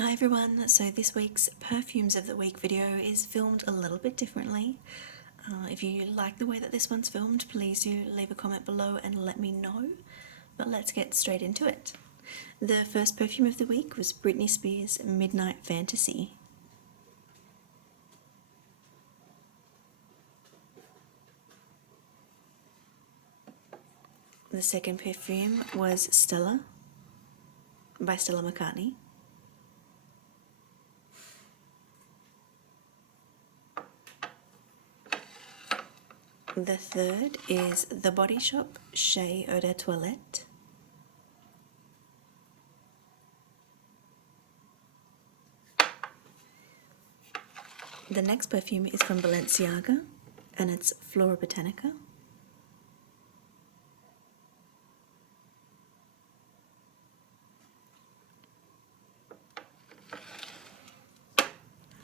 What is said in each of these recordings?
Hi everyone, so this week's Perfumes of the Week video is filmed a little bit differently. If you like the way that this one's filmed, please do leave a comment below and let me know. But let's get straight into it. The first perfume of the week was Britney Spears' Midnight Fantasy. The second perfume was Stella by Stella McCartney. The third is The Body Shop Chez Eau de Toilette. The next perfume is from Balenciaga and it's Flora Botanica.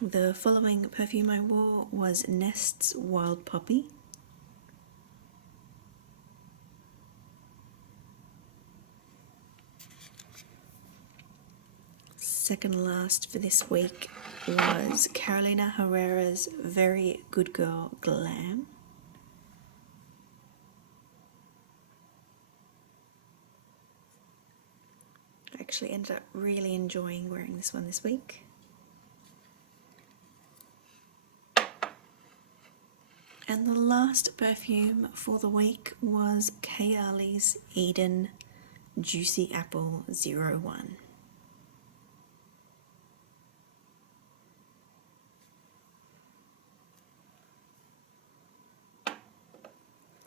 The following perfume I wore was Nest's Wild Poppy. Second last for this week was Carolina Herrera's Very Good Girl Glam. I actually ended up really enjoying wearing this one this week. And the last perfume for the week was Kayali's Eden Juicy Apple 01.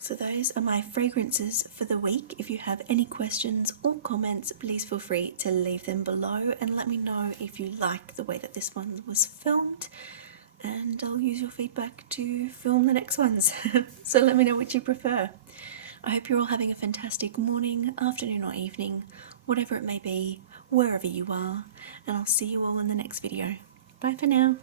So those are my fragrances for the week. If you have any questions or comments, please feel free to leave them below and let me know if you like the way that this one was filmed. And I'll use your feedback to film the next ones. So let me know what you prefer. I hope you're all having a fantastic morning, afternoon or evening, whatever it may be, wherever you are, and I'll see you all in the next video. Bye for now.